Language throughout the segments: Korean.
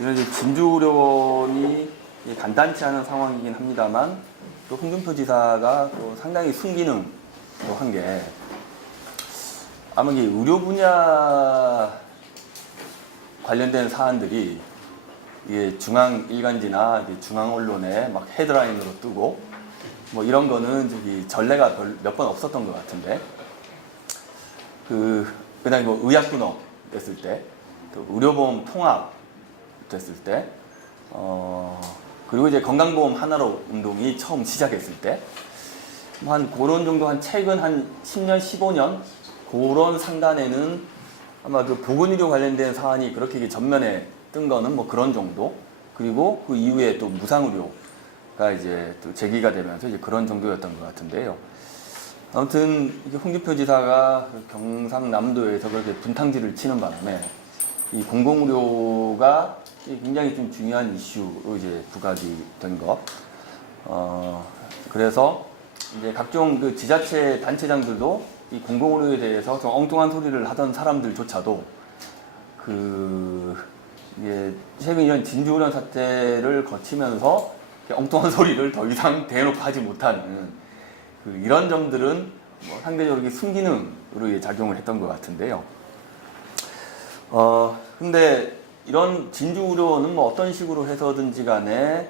이런 이제 진주의료원이 간단치 않은 상황이긴 합니다만, 또 홍준표 지사가 또 상당히 순기능도 한 게, 아마 이게 의료 분야 관련된 사안들이 이게 중앙 일간지나 중앙 언론에 막 헤드라인으로 뜨고 뭐 이런 거는 저기 전례가 몇 번 없었던 것 같은데, 그다음에 뭐 의약분업 됐을 때, 또 의료보험 통합 됐을 때, 그리고 이제 건강보험 하나로 운동이 처음 시작했을 때, 뭐 한 그런 정도, 한 최근 한 10년, 15년 그런 상단에는 아마 그 보건의료 관련된 사안이 그렇게 전면에 뜬 거는 뭐 그런 정도. 그리고 그 이후에 또 무상의료가 이제 또 제기가 되면서 이제 그런 정도였던 것 같은데요. 아무튼 홍준표 지사가 경상남도에서 그렇게 분탕질을 치는 바람에 이 공공의료가 굉장히 좀 중요한 이슈로 이제 부각이 된 것. 그래서 이제 각종 그 지자체 단체장들도 이 공공의료에 대해서 좀 엉뚱한 소리를 하던 사람들조차도 이게 최근 이런 진주의료원 사태를 거치면서 엉뚱한 소리를 더 이상 대놓고 하지 못하는 이런 점들은 뭐 상대적으로 순기능으로 작용을 했던 것 같은데요. 근데 이런 진주의료원은 뭐 어떤 식으로 해서든지 간에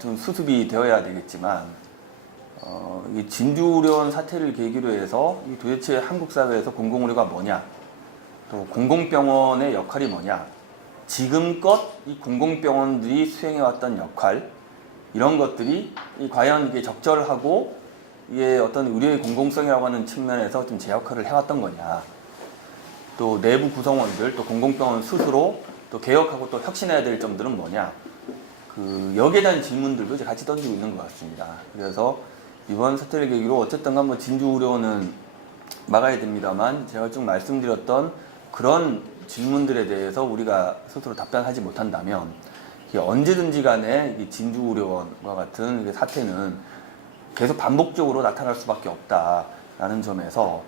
좀 수습이 되어야 되겠지만, 이 진주의료원 사태를 계기로 해서 이 도대체 한국 사회에서 공공의료가 뭐냐, 또 공공병원의 역할이 뭐냐, 지금껏 이 공공병원들이 수행해왔던 역할, 이런 것들이 과연 이게 적절하고 이게 어떤 의료의 공공성이라고 하는 측면에서 좀 제 역할을 해왔던 거냐, 또 내부 구성원들, 또 공공병원 스스로 또 개혁하고 또 혁신해야 될 점들은 뭐냐, 여기에 대한 질문들도 이제 같이 던지고 있는 것 같습니다. 그래서 이번 사태를 계기로 어쨌든 뭐 진주의료원은 막아야 됩니다만, 제가 좀 말씀드렸던 그런 질문들에 대해서 우리가 스스로 답변하지 못한다면 언제든지 간에 이 진주의료원과 같은 사태는 계속 반복적으로 나타날 수밖에 없다라는 점에서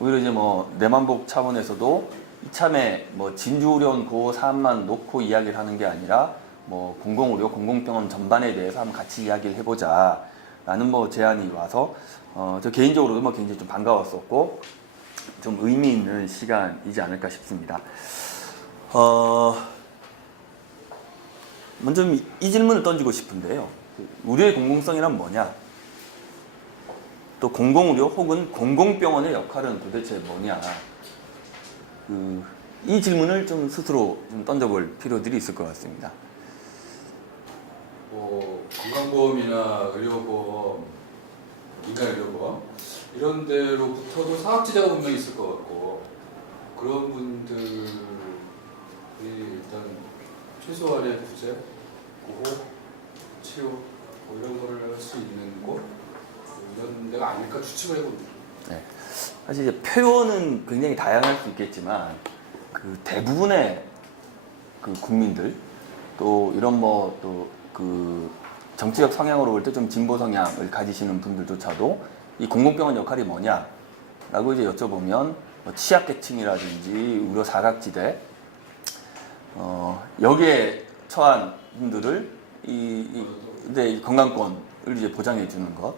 오히려 이제 뭐 내만복 차원에서도 이참에 뭐 진주의료원 그 사안만 놓고 이야기를 하는 게 아니라 뭐 공공의료, 공공병원 전반에 대해서 한번 같이 이야기를 해보자라는 뭐 제안이 와서 저 개인적으로도 뭐 굉장히 좀 반가웠었고 좀 의미 있는 시간이지 않을까 싶습니다. 먼저 이 질문을 던지고 싶은데요. 의료의 공공성이란 뭐냐? 또 공공의료 혹은 공공병원의 역할은 도대체 뭐냐? 이 질문을 좀 스스로 좀 던져볼 필요들이 있을 것 같습니다. 건강보험이나 의료보험, 민간의료보험 이런 데로부터도 사각지대가 분명히 있을 것 같고, 그런 분들이 일단 최소한의 구제, 보호, 치료 뭐 이런 거를 할 수 있는 곳, 이런 데가 아닐까 추측을 해봅니다. 네. 사실 이제 표현은 굉장히 다양할 수 있겠지만 대부분의 국민들, 또 이런 정치적 성향으로 볼 때 좀 진보 성향을 가지시는 분들조차도 이 공공병원 역할이 뭐냐라고 이제 여쭤보면 취약계층이라든지 의료 사각지대, 여기에 처한 분들을 이제 건강권을 이제 보장해 주는 것,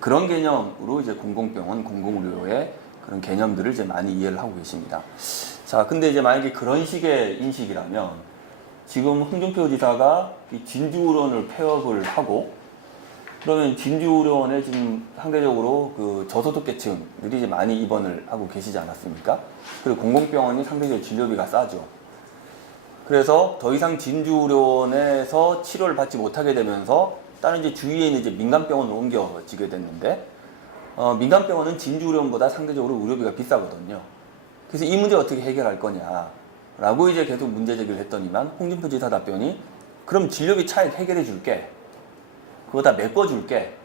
그런 개념으로 이제 공공병원, 공공의료의 그런 개념들을 이제 많이 이해를 하고 계십니다. 자, 근데 이제 만약에 그런 식의 인식이라면 지금 홍준표 지사가 이 진주의료원을 폐업을 하고, 그러면 진주의료원에 지금 상대적으로 저소득계층들이 이제 많이 입원을 하고 계시지 않았습니까? 그리고 공공병원이 상대적으로 진료비가 싸죠. 그래서 더 이상 진주의료원에서 치료를 받지 못하게 되면서 다른 이제 주위에 있는 이제 민간병원으로 옮겨지게 됐는데, 민간병원은 진주의료원보다 상대적으로 의료비가 비싸거든요. 그래서 이 문제 어떻게 해결할 거냐라고 이제 계속 문제 제기를 했더니만 홍준표 지사 답변이, 그럼 진료비 차익 해결해 줄게. 그거 다 메꿔줄게.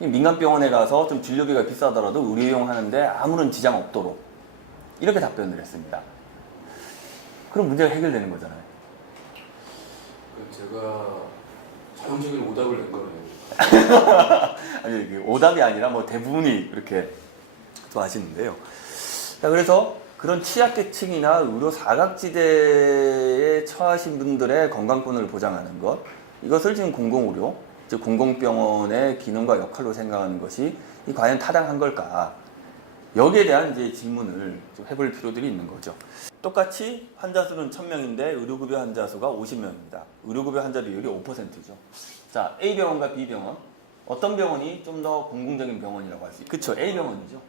민간병원에 가서 좀 진료비가 비싸더라도 의료 이용하는데 아무런 지장 없도록, 이렇게 답변을 했습니다. 그럼 문제가 해결되는 거잖아요. 제가 전형적인 오답을 낸 거네요. 아니, 오답이 아니라 뭐 대부분이 그렇게 또 하시는데요. 자, 그래서 그런 취약계층이나 의료 사각지대에 처하신 분들의 건강권을 보장하는 것, 이것을 지금 공공의료, 즉 공공병원의 기능과 역할로 생각하는 것이 과연 타당한 걸까? 여기에 대한 이제 질문을 좀 해볼 필요들이 있는 거죠. 똑같이 환자 수는 1000명인데 의료급여 환자 수가 50명입니다. 의료급여 환자 비율이 5%죠. 자, A병원과 B병원, 어떤 병원이 좀 더 공공적인 병원이라고 할 수 있죠? 그쵸, A병원이죠.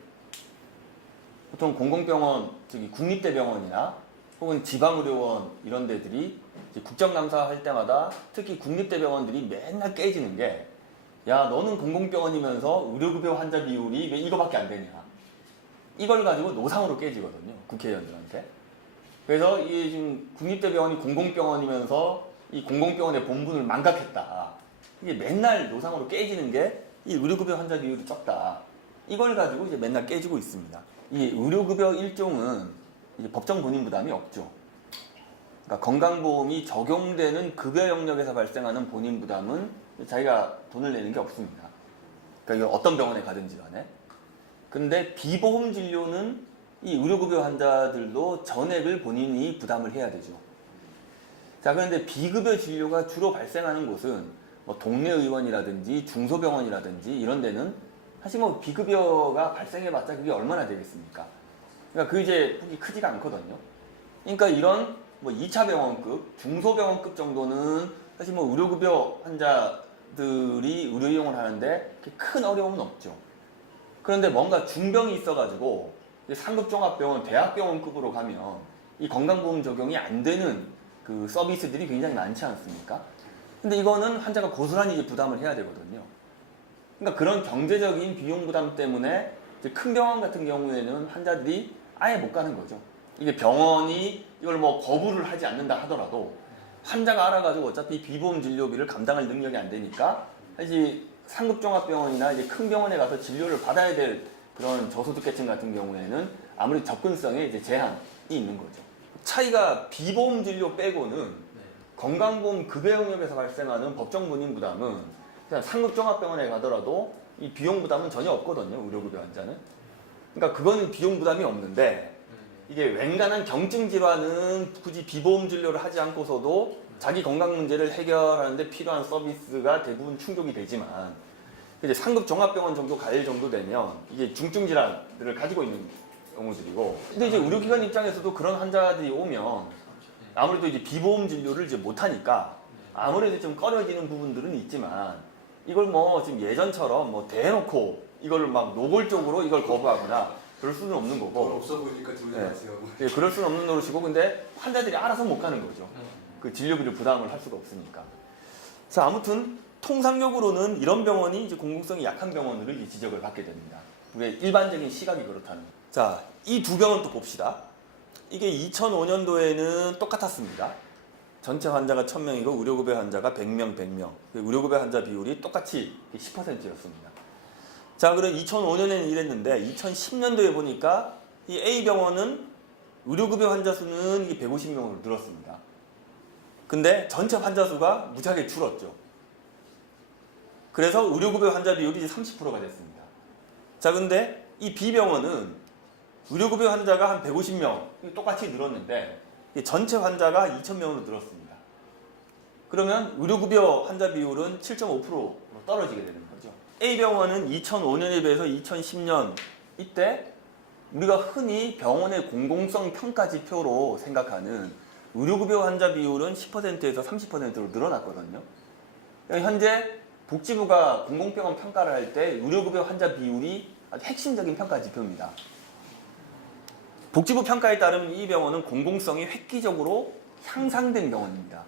보통 공공병원, 저기 국립대병원이나 혹은 지방의료원 이런 데들이 국정감사 할 때마다 특히 국립대병원들이 맨날 깨지는 게, 야, 너는 공공병원이면서 의료급여 환자 비율이 왜 이거밖에 안 되냐. 이걸 가지고 노상으로 깨지거든요, 국회의원들한테. 그래서 이게 지금 국립대병원이 공공병원이면서 이 공공병원의 본분을 망각했다. 이게 맨날 노상으로 깨지는 게 이 의료급여 환자 비율이 적다. 이걸 가지고 이제 맨날 깨지고 있습니다. 이 의료급여 일종은 이제 법정 본인 부담이 없죠. 그러니까 건강보험이 적용되는 급여 영역에서 발생하는 본인 부담은 자기가 돈을 내는 게 없습니다. 그러니까 이게 어떤 병원에 가든지 간에. 근데 비보험 진료는 이 의료급여 환자들도 전액을 본인이 부담을 해야 되죠. 자, 그런데 비급여 진료가 주로 발생하는 곳은 뭐 동네 의원이라든지 중소병원이라든지 이런 데는 사실 뭐 비급여가 발생해봤자 그게 얼마나 되겠습니까? 그러니까 그 이제 폭이 크지가 않거든요. 그러니까 이런 뭐 2차 병원급, 중소병원급 정도는 사실 뭐 의료급여 환자들이 의료 이용을 하는데 큰 어려움은 없죠. 그런데 뭔가 중병이 있어가지고 상급 종합병원, 대학병원급으로 가면 이 건강보험 적용이 안 되는 그 서비스들이 굉장히 많지 않습니까? 근데 이거는 환자가 고스란히 이제 부담을 해야 되거든요. 그러니까 그런 경제적인 비용 부담 때문에 이제 큰 병원 같은 경우에는 환자들이 아예 못 가는 거죠. 이게 병원이 이걸 뭐 거부를 하지 않는다 하더라도 환자가 알아가지고 어차피 비보험 진료비를 감당할 능력이 안 되니까 사실 상급종합병원이나 이제 큰 병원에 가서 진료를 받아야 될 그런 저소득계층 같은 경우에는 아무리 접근성에 이제 제한이 있는 거죠. 차이가 비보험 진료 빼고는 건강보험 급여 영역에서 발생하는 법정 본인 부담은 그냥 상급종합병원에 가더라도 이 비용 부담은 전혀 없거든요, 의료급여 환자는. 그러니까 그거는 비용 부담이 없는데 이게 웬간한 경증 질환은 굳이 비보험 진료를 하지 않고서도 자기 건강 문제를 해결하는데 필요한 서비스가 대부분 충족이 되지만 이제 상급 종합병원 정도 갈 정도 되면 이게 중증 질환들을 가지고 있는 경우들이고, 근데 이제 의료기관 입장에서도 그런 환자들이 오면 아무래도 이제 비보험 진료를 이제 못하니까 아무래도 좀 꺼려지는 부분들은 있지만 이걸 뭐 지금 예전처럼 뭐 대놓고 이걸 막 노골적으로 이걸 거부하거나 그럴 수는 없는 거고. 없어 보이니까 들지 마세요. 네, 그럴 수는 없는 노릇이고, 근데 환자들이 알아서 못 가는 거죠. 그 진료비를 부담을 할 수가 없으니까. 자, 아무튼 통상적으로는 이런 병원이 이제 공공성이 약한 병원으로 이제 지적을 받게 됩니다. 우리 일반적인 시각이 그렇다는 거예요. 자, 이 두 병원 또 봅시다. 이게 2005년도에는 똑같았습니다. 전체 환자가 1000명이고 의료급여 환자가 100명, 100명. 의료급여 환자 비율이 똑같이 10%였습니다. 자, 그럼 2005년에는 이랬는데 2010년도에 보니까 이 A병원은 의료급여 환자 수는 150명으로 늘었습니다. 근데 전체 환자 수가 무지하게 줄었죠. 그래서 의료급여 환자 비율이 이제 30%가 됐습니다. 자, 근데 이 B병원은 의료급여 환자가 한 150명 똑같이 늘었는데 전체 환자가 2,000명으로 늘었습니다. 그러면 의료급여 환자 비율은 7.5%로 떨어지게 되는 거죠. A병원은 2005년에 비해서 2010년 이때 우리가 흔히 병원의 공공성 평가 지표로 생각하는 의료급여 환자 비율은 10%에서 30%로 늘어났거든요. 현재 복지부가 공공병원 평가를 할 때 의료급여 환자 비율이 아주 핵심적인 평가 지표입니다. 복지부 평가에 따르면 이 병원은 공공성이 획기적으로 향상된 병원입니다.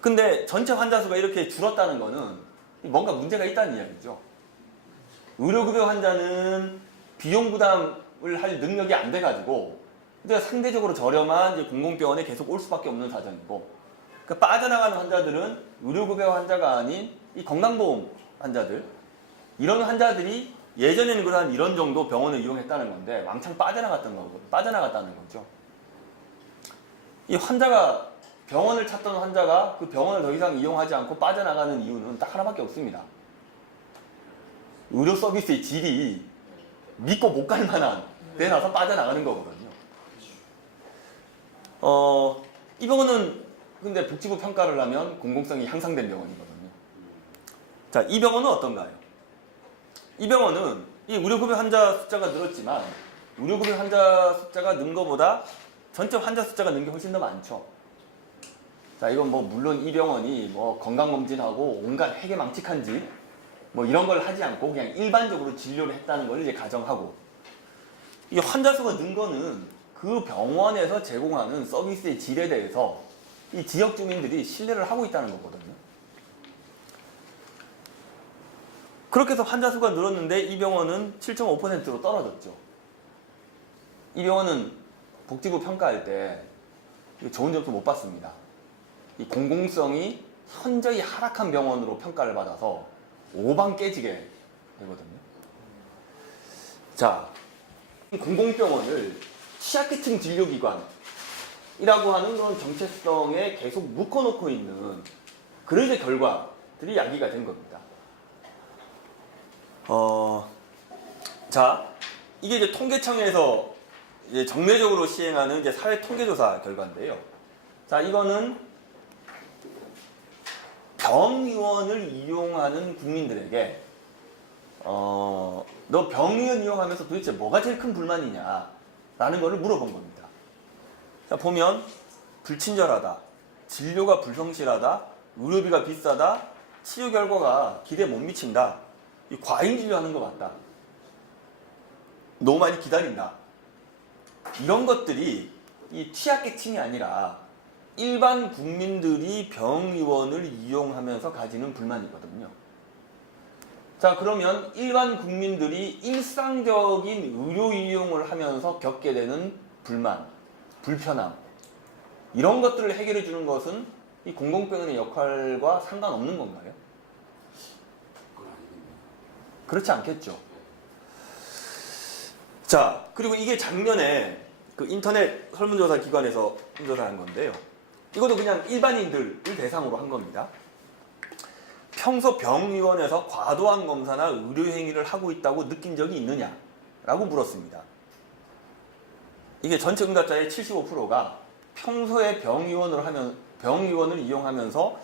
근데 전체 환자 수가 이렇게 줄었다는 거는 뭔가 문제가 있다는 이야기죠. 의료급여 환자는 비용 부담을 할 능력이 안 돼가지고 상대적으로 저렴한 이제 공공병원에 계속 올 수밖에 없는 사정이고, 그러니까 빠져나가는 환자들은 의료급여 환자가 아닌 이 건강보험 환자들, 이런 환자들이 예전에는 그런 이런 정도 병원을 이용했다는 건데 왕창 빠져나갔다는 거죠. 이 환자가 병원을 찾던 환자가 그 병원을 더 이상 이용하지 않고 빠져나가는 이유는 딱 하나밖에 없습니다. 의료 서비스의 질이 믿고 못 갈 만한 배 나서 빠져나가는 거거든요. 이 병원은 근데 복지부 평가를 하면 공공성이 향상된 병원이거든요. 자, 이 병원은 어떤가요? 이 병원은 이 의료급여 환자 숫자가 늘었지만 의료급여 환자 숫자가 는 것보다 전체 환자 숫자가 는 게 훨씬 더 많죠. 자, 이건 뭐 물론 이 병원이 뭐 건강검진하고 온갖 해괴망측한지 뭐 이런 걸 하지 않고 그냥 일반적으로 진료를 했다는 걸 이제 가정하고, 이 환자 수가 는 거는 그 병원에서 제공하는 서비스의 질에 대해서 이 지역 주민들이 신뢰를 하고 있다는 거거든요. 그렇게 해서 환자 수가 늘었는데 이 병원은 7.5%로 떨어졌죠. 이 병원은 복지부 평가할 때 좋은 점수 못 받습니다. 이 공공성이 현저히 하락한 병원으로 평가를 받아서 5방 깨지게 되거든요. 자, 공공병원을 취약계층 진료기관이라고 하는 그런 정체성에 계속 묶어놓고 있는 그런 이제 결과들이 야기가 된 겁니다. 자, 이게 이제 통계청에서 이제 정례적으로 시행하는 이제 사회통계조사 결과인데요. 자, 이거는 병의원을 이용하는 국민들에게 너 병의원 이용하면서 도대체 뭐가 제일 큰 불만이냐 라는 거를 물어본 겁니다. 자, 보면 불친절하다, 진료가 불성실하다, 의료비가 비싸다, 치료 결과가 기대에 못 미친다, 이 과잉 진료하는 것 같다, 너무 많이 기다린다, 이런 것들이 이 취약계층이 아니라 일반 국민들이 병의원을 이용하면서 가지는 불만이거든요. 자, 그러면 일반 국민들이 일상적인 의료 이용을 하면서 겪게 되는 불만, 불편함, 이런 것들을 해결해 주는 것은 이 공공병원의 역할과 상관없는 건가요? 그건 아니겠네요. 그렇지 않겠죠. 자, 그리고 이게 작년에 그 인터넷 설문조사 기관에서 조사한 건데요. 이것도 그냥 일반인들을 대상으로 한 겁니다. 평소 병의원에서 과도한 검사나 의료행위를 하고 있다고 느낀 적이 있느냐? 라고 물었습니다. 이게 전체 응답자의 75%가 평소에 병의원을 이용하면서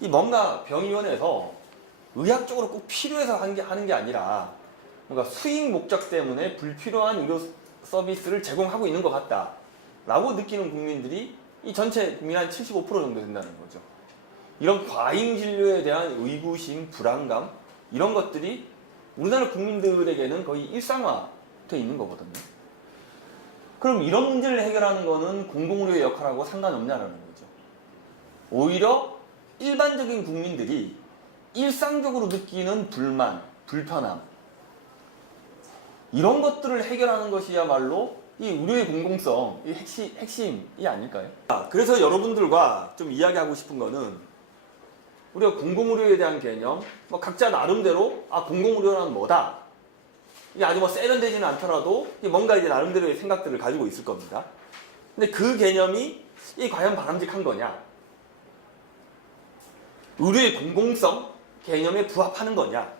이 뭔가 병의원에서 의학적으로 꼭 필요해서 하는 게 아니라 뭔가 수익 목적 때문에 불필요한 의료 서비스를 제공하고 있는 것 같다 라고 느끼는 국민들이 이 전체 국민 한 75% 정도 된다는 거죠. 이런 과잉 진료에 대한 의구심, 불안감, 이런 것들이 우리나라 국민들에게는 거의 일상화되어 있는 거거든요. 그럼 이런 문제를 해결하는 거는 공공의료의 역할하고 상관없냐라는 거죠. 오히려 일반적인 국민들이 일상적으로 느끼는 불만, 불편함, 이런 것들을 해결하는 것이야말로 이 의료의 공공성, 이 핵심이 아닐까요? 그래서 여러분들과 좀 이야기하고 싶은 거는 우리가 공공의료에 대한 개념, 뭐 각자 나름대로 공공의료는 뭐다. 이게 아주 뭐 세련되지는 않더라도 뭔가 이제 나름대로의 생각들을 가지고 있을 겁니다. 근데 그 개념이 과연 바람직한 거냐? 의료의 공공성 개념에 부합하는 거냐?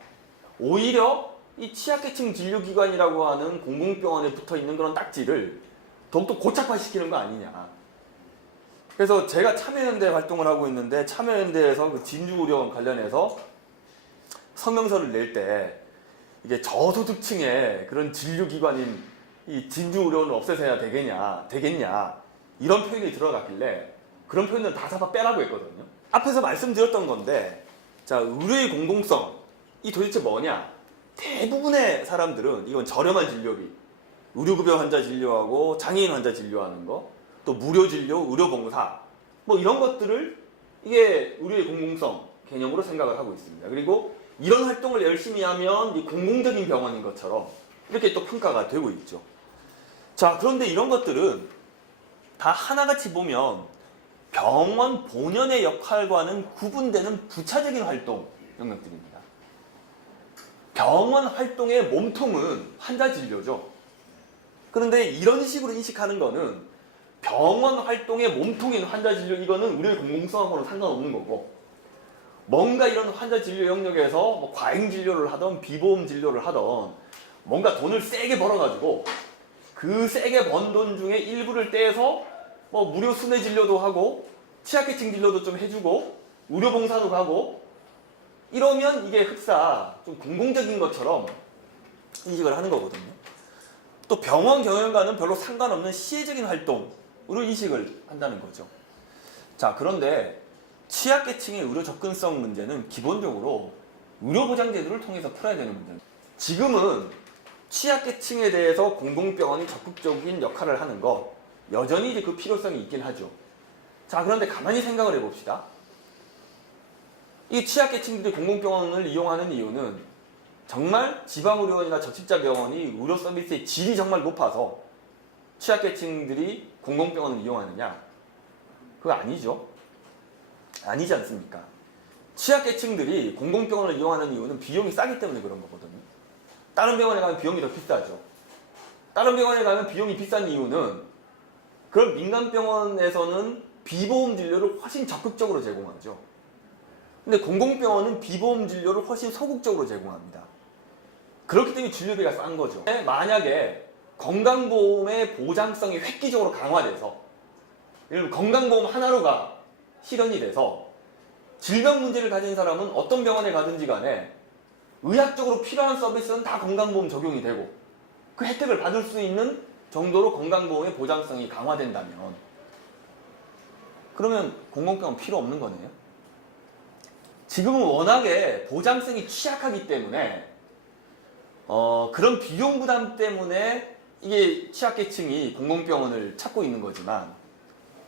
오히려 이 취약계층 진료기관이라고 하는 공공병원에 붙어있는 그런 딱지를 더욱더 고착화시키는 거 아니냐. 그래서 제가 참여연대 활동을 하고 있는데 참여연대에서 그 진주의료원 관련해서 성명서를 낼 때 이게 저소득층의 그런 진료기관인 이 진주의료원을 없애서야 되겠냐 이런 표현이 들어갔길래 그런 표현을 다 잡아 빼라고 했거든요. 앞에서 말씀드렸던 건데, 자, 의료의 공공성 이 도대체 뭐냐? 대부분의 사람들은 이건 저렴한 진료비, 의료급여 환자 진료하고 장애인 환자 진료하는 거, 또 무료 진료, 의료봉사, 뭐 이런 것들을 이게 의료의 공공성 개념으로 생각을 하고 있습니다. 그리고 이런 활동을 열심히 하면 이 공공적인 병원인 것처럼 이렇게 또 평가가 되고 있죠. 자, 그런데 이런 것들은 다 하나같이 보면 병원 본연의 역할과는 구분되는 부차적인 활동 영역들입니다. 병원 활동의 몸통은 환자 진료죠. 그런데 이런 식으로 인식하는 거는 병원 활동의 몸통인 환자 진료, 이거는 의료의 공공성하고는 상관없는 거고, 뭔가 이런 환자 진료 영역에서 뭐 과잉 진료를 하던 비보험 진료를 하던 뭔가 돈을 세게 벌어가지고 그 세게 번 돈 중에 일부를 떼서 뭐 무료 순회 진료도 하고 취약계층 진료도 좀 해주고 의료봉사도 가고 이러면 이게 흡사 좀 공공적인 것처럼 인식을 하는 거거든요. 또 병원 경영과는 별로 상관없는 시혜적인 활동으로 인식을 한다는 거죠. 자, 그런데 취약계층의 의료 접근성 문제는 기본적으로 의료보장제도를 통해서 풀어야 되는 문제입니다. 지금은 취약계층에 대해서 공공병원이 적극적인 역할을 하는 것 여전히 이제 그 필요성이 있긴 하죠. 자, 그런데 가만히 생각을 해봅시다. 이 취약계층들이 공공병원을 이용하는 이유는 정말 지방의료원이나 적십자 병원이 의료 서비스의 질이 정말 높아서 취약계층들이 공공병원을 이용하느냐? 그거 아니죠. 아니지 않습니까? 취약계층들이 공공병원을 이용하는 이유는 비용이 싸기 때문에 그런 거거든요. 다른 병원에 가면 비용이 더 비싸죠. 다른 병원에 가면 비용이 비싼 이유는 그런 민간병원에서는 비보험 진료를 훨씬 적극적으로 제공하죠. 근데 공공병원은 비보험 진료를 훨씬 소극적으로 제공합니다. 그렇기 때문에 진료비가 싼 거죠. 만약에 건강보험의 보장성이 획기적으로 강화돼서 예를 들어 건강보험 하나로가 실현이 돼서 질병 문제를 가진 사람은 어떤 병원에 가든지 간에 의학적으로 필요한 서비스는 다 건강보험 적용이 되고 그 혜택을 받을 수 있는 정도로 건강보험의 보장성이 강화된다면 그러면 공공병원 필요 없는 거네요. 지금은 워낙에 보장성이 취약하기 때문에 그런 비용 부담 때문에 이게 취약계층이 공공병원을 찾고 있는 거지만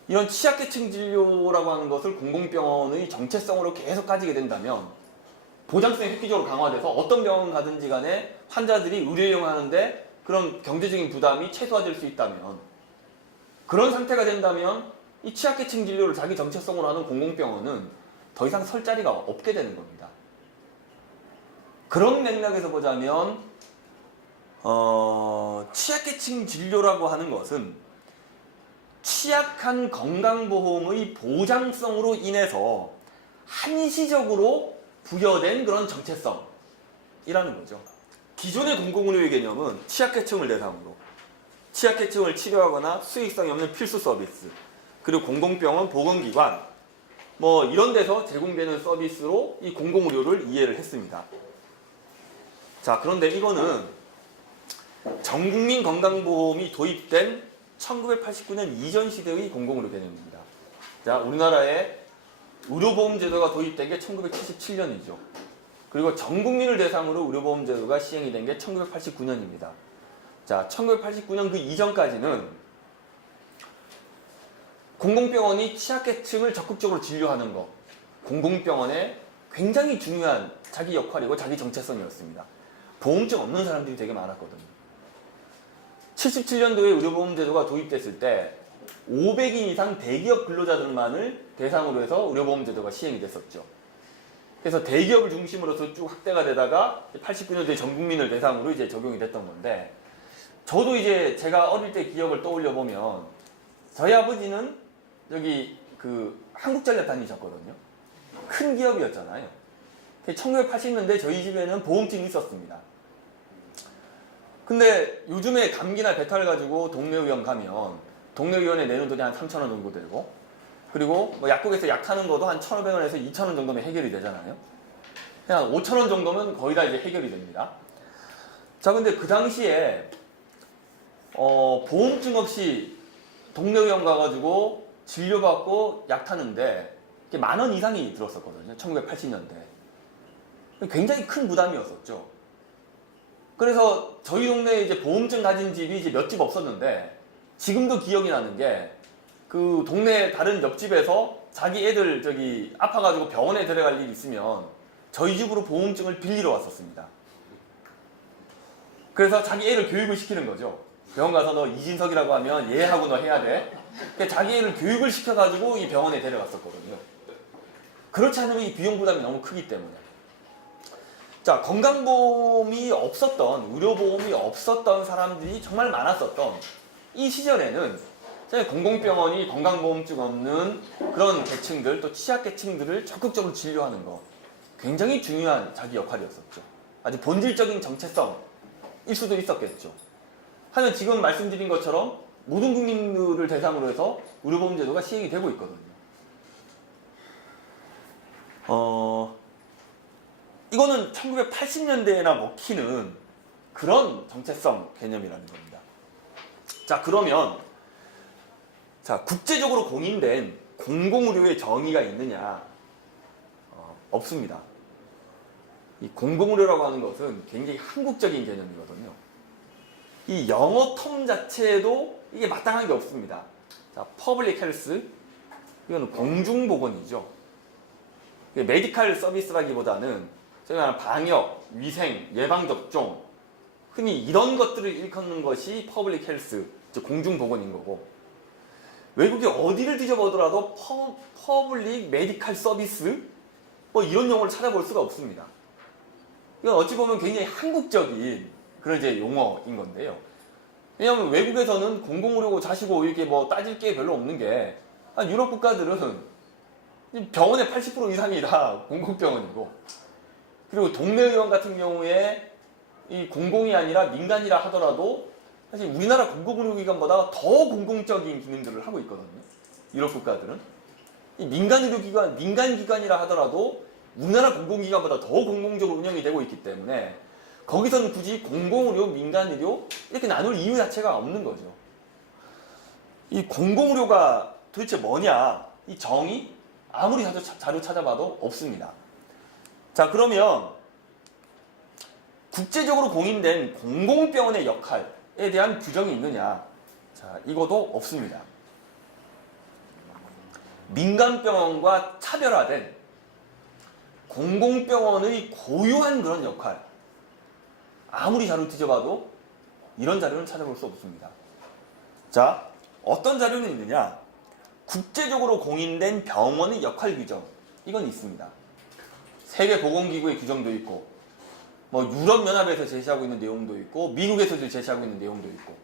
이런 취약계층 진료라고 하는 것을 공공병원의 정체성으로 계속 가지게 된다면 보장성이 획기적으로 강화돼서 어떤 병원 가든지 간에 환자들이 의료 이용하는데 그런 경제적인 부담이 최소화될 수 있다면 그런 상태가 된다면 이 취약계층 진료를 자기 정체성으로 하는 공공병원은 더 이상 설 자리가 없게 되는 겁니다. 그런 맥락에서 보자면 취약계층 진료라고 하는 것은 취약한 건강보험의 보장성으로 인해서 한시적으로 부여된 그런 정체성이라는 거죠. 기존의 공공의료의 개념은 취약계층을 대상으로 취약계층을 치료하거나 수익성이 없는 필수 서비스 그리고 공공병원, 보건기관 뭐 이런 데서 제공되는 서비스로 이 공공의료를 이해를 했습니다. 자, 그런데 이거는 전국민 건강보험이 도입된 1989년 이전 시대의 공공의료 개념입니다. 자, 우리나라에 의료보험제도가 도입된 게 1977년이죠. 그리고 전국민을 대상으로 의료보험제도가 시행이 된 게 1989년입니다. 자, 1989년 그 이전까지는 공공병원이 취약계층을 적극적으로 진료하는 것, 공공병원의 굉장히 중요한 자기 역할이고 자기 정체성이었습니다. 보험증 없는 사람들이 되게 많았거든요. 77년도에 의료보험제도가 도입됐을 때 500인 이상 대기업 근로자들만을 대상으로 해서 의료보험제도가 시행이 됐었죠. 그래서 대기업을 중심으로서 쭉 확대가 되다가 89년도에 전 국민을 대상으로 이제 적용이 됐던 건데, 저도 이제 제가 어릴 때 기억을 떠올려 보면 저희 아버지는 여기 그 한국전력 다니셨거든요. 큰 기업이었잖아요. 1980년대 저희 집에는 보험증이 있었습니다. 근데 요즘에 감기나 배탈 가지고 동네의원 가면 동네의원에 내는 돈이 한 3,000원 정도 되고, 그리고 뭐 약국에서 약 하는 것도 한 1,500원에서 2,000원 정도면 해결이 되잖아요. 그냥 5,000원 정도면 거의 다 이제 해결이 됩니다. 자, 근데 그 당시에 보험증 없이 동네의원 가가지고 진료받고 약 타는데 10,000원 이상이 들었었거든요. 1980년대. 굉장히 큰 부담이었었죠. 그래서 저희 동네에 이제 보험증 가진 집이 이제 몇 집 없었는데, 지금도 기억이 나는 게 그 동네 다른 옆집에서 자기 애들 저기 아파가지고 병원에 데려갈 일이 있으면 저희 집으로 보험증을 빌리러 왔었습니다. 그래서 자기 애를 교육을 시키는 거죠. 병원 가서 너 이진석이라고 하면 얘하고 너 해야 돼. 그러니까 자기 애를 교육을 시켜가지고 이 병원에 데려갔었거든요. 그렇지 않으면 이 비용 부담이 너무 크기 때문에. 자, 건강보험이 없었던, 의료보험이 없었던 사람들이 정말 많았었던 이 시절에는 공공병원이 건강보험증 없는 그런 계층들, 또 취약계층들을 적극적으로 진료하는 거 굉장히 중요한 자기 역할이었었죠. 아주 본질적인 정체성일 수도 있었겠죠. 하면 지금 말씀드린 것처럼 모든 국민들을 대상으로 해서 의료보험제도가 시행이 되고 있거든요. 이거는 1980년대에나 먹히는 그런 정체성 개념이라는 겁니다. 자, 그러면 자, 국제적으로 공인된 공공의료의 정의가 있느냐? 없습니다. 이 공공의료라고 하는 것은 굉장히 한국적인 개념이거든요. 이 영어 텀 자체에도 이게 마땅한 게 없습니다. 자, 퍼블릭 헬스, 이거는 공중보건이죠. 메디칼 서비스라기보다는 저희가 말하는 방역, 위생, 예방접종, 흔히 이런 것들을 일컫는 것이 퍼블릭 헬스, 즉 공중보건인 거고, 외국에 어디를 뒤져보더라도 퍼블릭 메디칼 서비스 뭐 이런 용어를 찾아볼 수가 없습니다. 이건 어찌 보면 굉장히 한국적인 그런 이제 용어인 건데요. 왜냐하면 외국에서는 공공의료고 자시고 이렇게 뭐 따질 게 별로 없는 게, 유럽 국가들은 병원의 80% 이상이 다 공공병원이고, 그리고 동네 의원 같은 경우에 이 공공이 아니라 민간이라 하더라도 사실 우리나라 공공의료기관보다 더 공공적인 기능들을 하고 있거든요. 유럽 국가들은. 이 민간의료기관, 민간기관이라 하더라도 우리나라 공공기관보다 더 공공적으로 운영이 되고 있기 때문에 거기서는 굳이 공공의료, 민간의료 이렇게 나눌 이유 자체가 없는 거죠. 이 공공의료가 도대체 뭐냐? 이 정의 아무리 자료 찾아봐도 없습니다. 자, 그러면 국제적으로 공인된 공공병원의 역할에 대한 규정이 있느냐? 자, 이것도 없습니다. 민간병원과 차별화된 공공병원의 고유한 그런 역할, 아무리 자료 뒤져봐도 이런 자료는 찾아볼 수 없습니다. 자, 어떤 자료는 있느냐? 국제적으로 공인된 병원의 역할 규정, 이건 있습니다. 세계보건기구의 규정도 있고, 뭐 유럽연합에서 제시하고 있는 내용도 있고, 미국에서도 제시하고 있는 내용도 있고.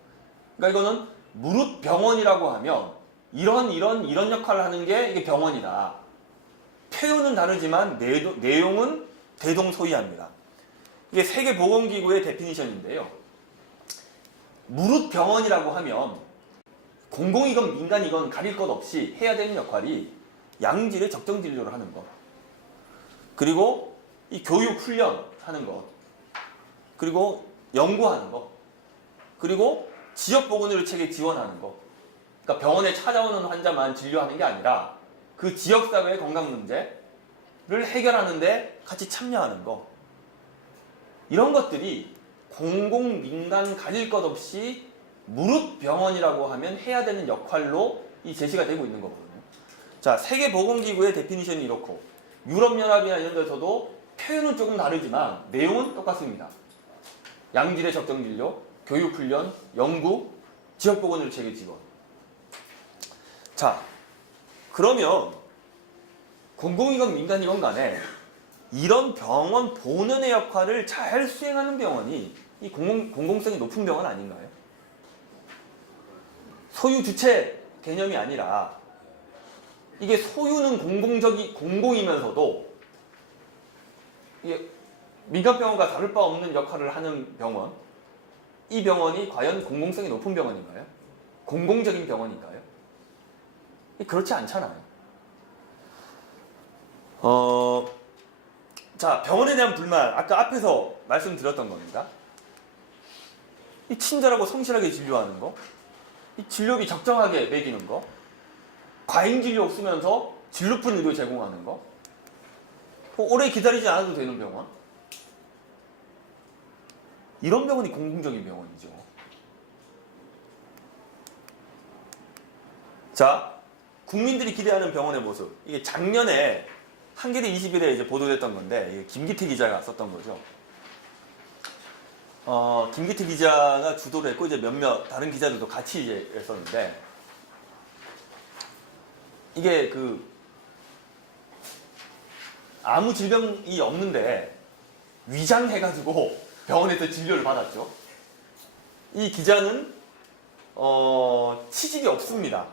그러니까 이거는 무릇 병원이라고 하면 이런 역할을 하는 게 이게 병원이다. 표현은 다르지만 내용은 대동소이합니다. 이게 세계보건기구의 데피니션인데요. 무릇 병원이라고 하면 공공이건 민간이건 가릴 것 없이 해야 되는 역할이 양질의 적정 진료를 하는 것, 그리고 이 교육 훈련 하는 것, 그리고 연구하는 것, 그리고 지역보건의료 체계 지원하는 것. 그러니까 병원에 찾아오는 환자만 진료하는 게 아니라 그 지역사회의 건강 문제를 해결하는 데 같이 참여하는 것. 이런 것들이 공공, 민간 가릴 것 없이 무릇 병원이라고 하면 해야 되는 역할로 이 제시가 되고 있는 거거든요. 자, 세계보건기구의 데피니션이 이렇고, 유럽연합이나 이런 데서도 표현은 조금 다르지만 내용은 똑같습니다. 양질의 적정진료, 교육훈련, 연구, 지역보건의료 체계 지원. 자, 그러면 공공이건 민간이건 간에 이런 병원 본연의 역할을 잘 수행하는 병원이 이 공공성이 높은 병원 아닌가요? 소유 주체 개념이 아니라 이게 소유는 공공이면서도 이게 민간병원과 다를 바 없는 역할을 하는 병원, 이 병원이 과연 공공성이 높은 병원인가요? 공공적인 병원인가요? 그렇지 않잖아요. 자, 병원에 대한 불만, 아까 앞에서 말씀드렸던 겁니다. 이 친절하고 성실하게 진료하는 거, 이 진료비 적정하게 매기는 거, 과잉 진료 쓰면서 질 높은 의료 제공하는 거, 오래 기다리지 않아도 되는 병원, 이런 병원이 공공적인 병원이죠. 자, 국민들이 기대하는 병원의 모습. 이게 작년에 한겨레 20일에 이제 보도됐던 건데, 김기태 기자가 썼던 거죠. 김기태 기자가 주도를 했고, 이제 몇몇 다른 기자들도 같이 이제 했었는데, 이게 아무 질병이 없는데 위장해가지고 병원에서 진료를 받았죠. 이 기자는 치질이 없습니다.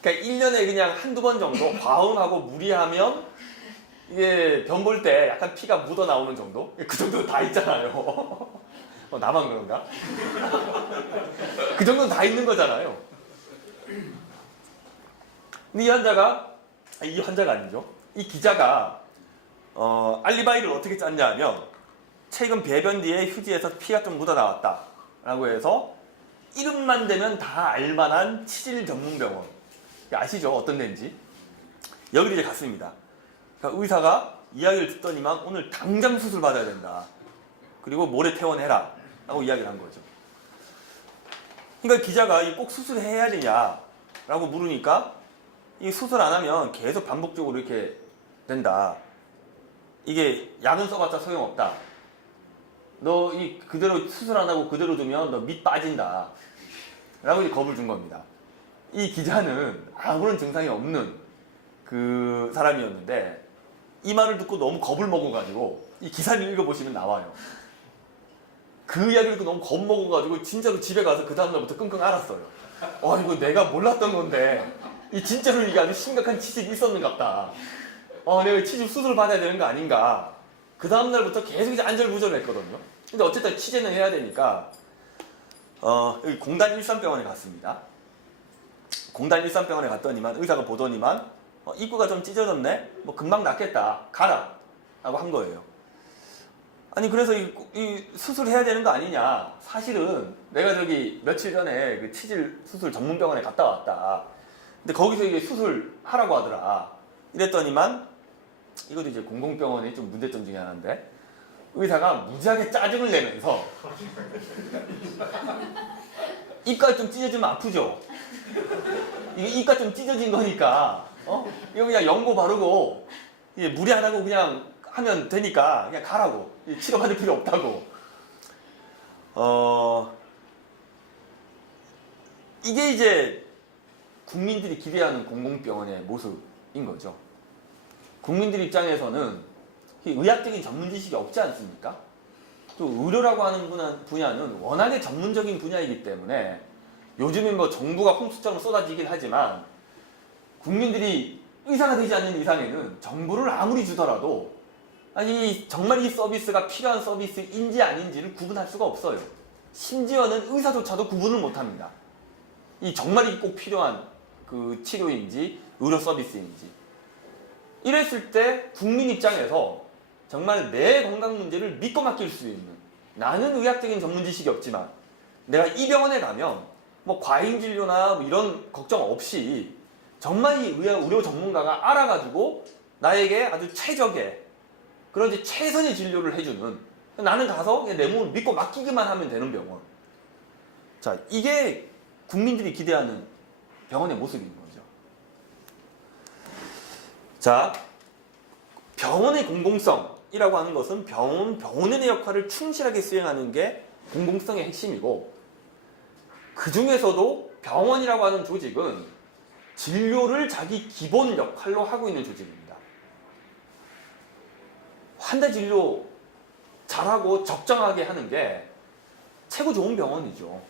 그러니까 1년에 그냥 한두 번 정도 과음하고 무리하면 이게 병 볼 때 약간 피가 묻어 나오는 정도? 그 정도 다 있잖아요. 나만 그런가? 그 정도는 다 있는 거잖아요. 근데 이 환자가 아니죠. 이 기자가 알리바이를 어떻게 짰냐 하면 최근 배변 뒤에 휴지에서 피가 좀 묻어나왔다 라고 해서 이름만 대면 다 알만한 치질 전문 병원, 아시죠? 어떤 데인지. 여기를 이제 갔습니다. 그러니까 의사가 이야기를 듣더니만 오늘 당장 수술 받아야 된다. 그리고 모레 퇴원해라 라고 이야기를 한 거죠. 그러니까 기자가 꼭 수술해야 되냐라고 물으니까 이 수술 안 하면 계속 반복적으로 이렇게 된다. 이게 약은 써봤자 소용없다. 너 이 그대로 수술 안 하고 그대로 두면 너 밑 빠진다. 라고 이제 겁을 준 겁니다. 이 기자는 아무런 증상이 없는 그 사람이었는데 이 말을 듣고 너무 겁을 먹어가지고 이 기사를 읽어보시면 나와요. 그 이야기를 듣고 너무 겁 먹어가지고 진짜로 집에 가서 그 다음날부터 끙끙 앓았어요. 이거 내가 몰랐던 건데 이 진짜로 이게 아주 심각한 치질이 있었는갑다. 내가 치질 수술 받아야 되는 거 아닌가. 그 다음날부터 계속 이제 안절부절을 했거든요. 근데 어쨌든 취재는 해야 되니까 여기 공단 일산병원에 갔습니다. 공단 일산병원에 갔더니만 의사가 보더니만 입구가 좀 찢어졌네? 뭐 금방 낫겠다. 가라. 라고 한 거예요. 아니 그래서 이 수술해야 되는 거 아니냐. 사실은 내가 저기 며칠 전에 그 치질 수술 전문병원에 갔다 왔다. 근데 거기서 이게 수술하라고 하더라. 이랬더니만 이것도 이제 공공병원의 좀 문제점 중에 하나인데 의사가 무지하게 짜증을 내면서 입가 좀 찢어지면 아프죠? 이게 입가 좀 찢어진 거니까 이거 그냥 연고 바르고 무리 안 하고 그냥 하면 되니까 그냥 가라고. 치료받을 필요 없다고. 이게 이제 국민들이 기대하는 공공병원의 모습인 거죠. 국민들 입장에서는 의학적인 전문 지식이 없지 않습니까? 또 의료라고 하는 분야는 워낙에 전문적인 분야이기 때문에 요즘은 뭐 정부가 홍수처럼 쏟아지긴 하지만 국민들이 의사가 되지 않는 이상에는 정보를 아무리 주더라도 아니 정말 이 서비스가 필요한 서비스인지 아닌지를 구분할 수가 없어요. 심지어는 의사조차도 구분을 못합니다. 이 정말 꼭 필요한 그 치료인지 의료 서비스인지. 이랬을 때 국민 입장에서 정말 내 건강 문제를 믿고 맡길 수 있는, 나는 의학적인 전문 지식이 없지만 내가 이 병원에 가면 뭐 과잉 진료나 뭐 이런 걱정 없이 정말 이 의료 전문가가 알아가지고 나에게 아주 최적의 그런 이제 최선의 진료를 해주는, 나는 가서 내 몸을 믿고 맡기기만 하면 되는 병원. 자, 이게 국민들이 기대하는 병원의 모습인 거죠. 자, 병원의 공공성이라고 하는 것은 병원의 역할을 충실하게 수행하는 게 공공성의 핵심이고, 그 중에서도 병원이라고 하는 조직은 진료를 자기 기본 역할로 하고 있는 조직입니다. 환자 진료 잘하고 적정하게 하는 게 최고 좋은 병원이죠.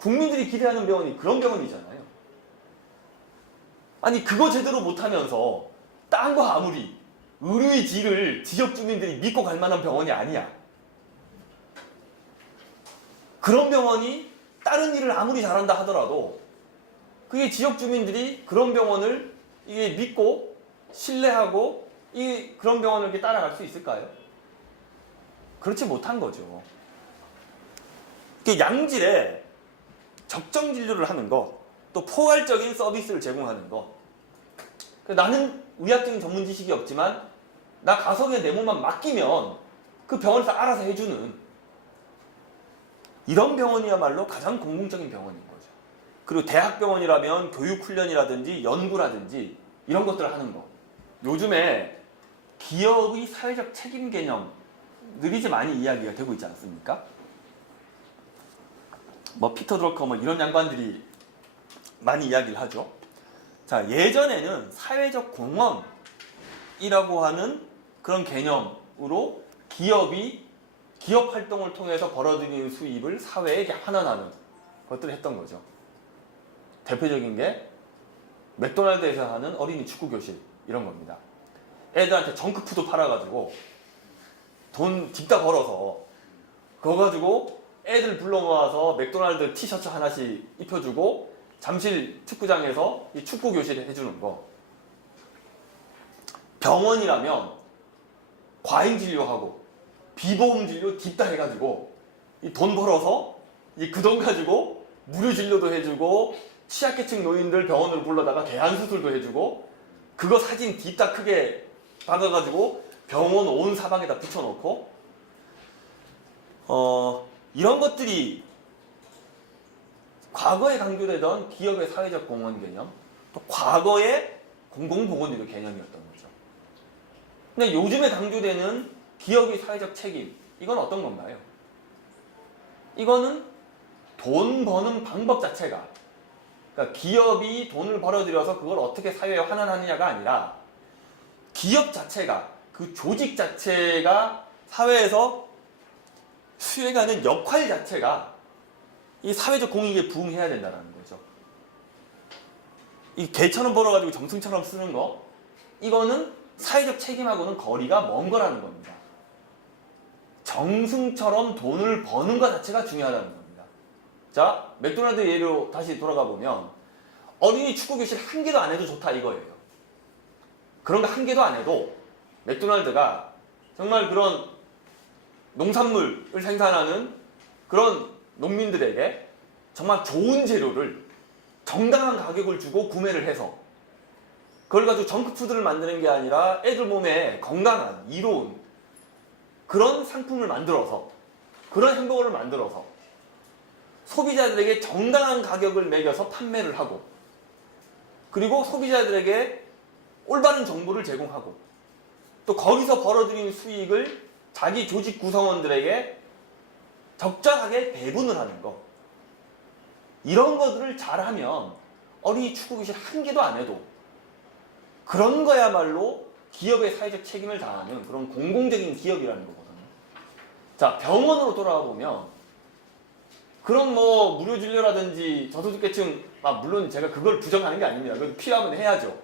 국민들이 기대하는 병원이 그런 병원이잖아요. 아니 그거 제대로 못하면서 딴 거 아무리 의료의 질을 지역 주민들이 믿고 갈 만한 병원이 아니야. 그런 병원이 다른 일을 아무리 잘한다 하더라도 그게 지역 주민들이 그런 병원을 이게 믿고 신뢰하고 그런 병원을 이렇게 따라갈 수 있을까요? 그렇지 못한 거죠. 이게 양질의 적정 진료를 하는 것, 또 포괄적인 서비스를 제공하는 것. 나는 의학적인 전문 지식이 없지만 나 가서 그냥 내 몸만 맡기면 그 병원에서 알아서 해주는 이런 병원이야말로 가장 공공적인 병원인 거죠. 그리고 대학병원이라면 교육훈련이라든지 연구라든지 이런 것들을 하는 거. 요즘에 기업의 사회적 책임 개념들이 이제 많이 이야기가 되고 있지 않습니까? 뭐 피터 드러커 뭐 이런 양반들이 많이 이야기를 하죠. 자, 예전에는 사회적 공헌이라고 하는 그런 개념으로 기업 활동을 통해서 벌어들이는 수입을 사회에 환원하는 것들을 했던 거죠. 대표적인 게 맥도날드에서 하는 어린이 축구 교실 이런 겁니다. 애들한테 정크푸드 팔아가지고 돈 집다 벌어서 그거 가지고 애들 불러 모아서 맥도날드 티셔츠 하나씩 입혀주고 잠실 축구장에서 이 축구 교실을 해주는 거. 병원이라면 과잉 진료하고 비보험 진료 딥다 해가지고 이 돈 벌어서 이 그 돈 가지고 무료 진료도 해주고 취약계층 노인들 병원을 불러다가 개안 수술도 해주고 그거 사진 딥다 크게 박아가지고 병원 온 사방에다 붙여놓고 이런 것들이 과거에 강조되던 기업의 사회적 공헌 개념, 또 과거의 공공보건의료 개념이었던 거죠. 근데 요즘에 강조되는 기업의 사회적 책임, 이건 어떤 건가요? 이거는 돈 버는 방법 자체가, 그러니까 기업이 돈을 벌어들여서 그걸 어떻게 사회에 환원하느냐가 아니라 기업 자체가, 그 조직 자체가 사회에서 수행하는 역할 자체가 이 사회적 공익에 부응해야 된다는 거죠. 이 개처럼 벌어가지고 정승처럼 쓰는 거, 이거는 사회적 책임하고는 거리가 먼 거라는 겁니다. 정승처럼 돈을 버는 것 자체가 중요하다는 겁니다. 자, 맥도날드 예로 다시 돌아가 보면 어린이 축구 교실 한 개도 안 해도 좋다 이거예요. 그런 거 한 개도 안 해도 맥도날드가 정말 그런 농산물을 생산하는 그런 농민들에게 정말 좋은 재료를 정당한 가격을 주고 구매를 해서 그걸 가지고 정크푸드를 만드는 게 아니라 애들 몸에 건강한, 이로운 그런 상품을 만들어서, 그런 햄버거를 만들어서 소비자들에게 정당한 가격을 매겨서 판매를 하고, 그리고 소비자들에게 올바른 정보를 제공하고, 또 거기서 벌어들인 수익을 자기 조직 구성원들에게 적절하게 배분을 하는 거. 이런 것들을 잘하면 어린이 축구교실 한 개도 안 해도 그런 거야말로 기업의 사회적 책임을 다하는 그런 공공적인 기업이라는 거거든요. 자, 병원으로 돌아와 보면 그런 뭐 무료 진료라든지 저소득계층, 물론 제가 그걸 부정하는 게 아닙니다. 그건 필요하면 해야죠.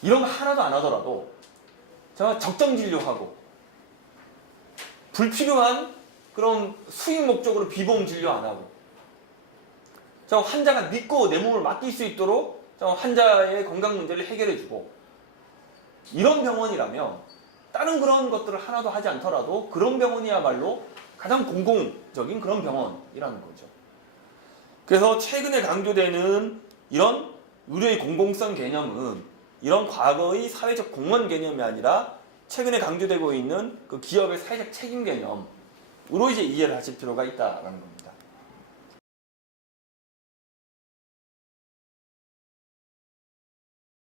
이런 거 하나도 안 하더라도 정말 적정 진료하고 불필요한 그런 수익 목적으로 비보험 진료 안 하고 저 환자가 믿고 내 몸을 맡길 수 있도록 저 환자의 건강 문제를 해결해주고, 이런 병원이라면 다른 그런 것들을 하나도 하지 않더라도 그런 병원이야말로 가장 공공적인 그런 병원이라는 거죠. 그래서 최근에 강조되는 이런 의료의 공공성 개념은 이런 과거의 사회적 공헌 개념이 아니라 최근에 강조되고 있는 그 기업의 사회적 책임 개념으로 이제 이해를 하실 필요가 있다는 겁니다.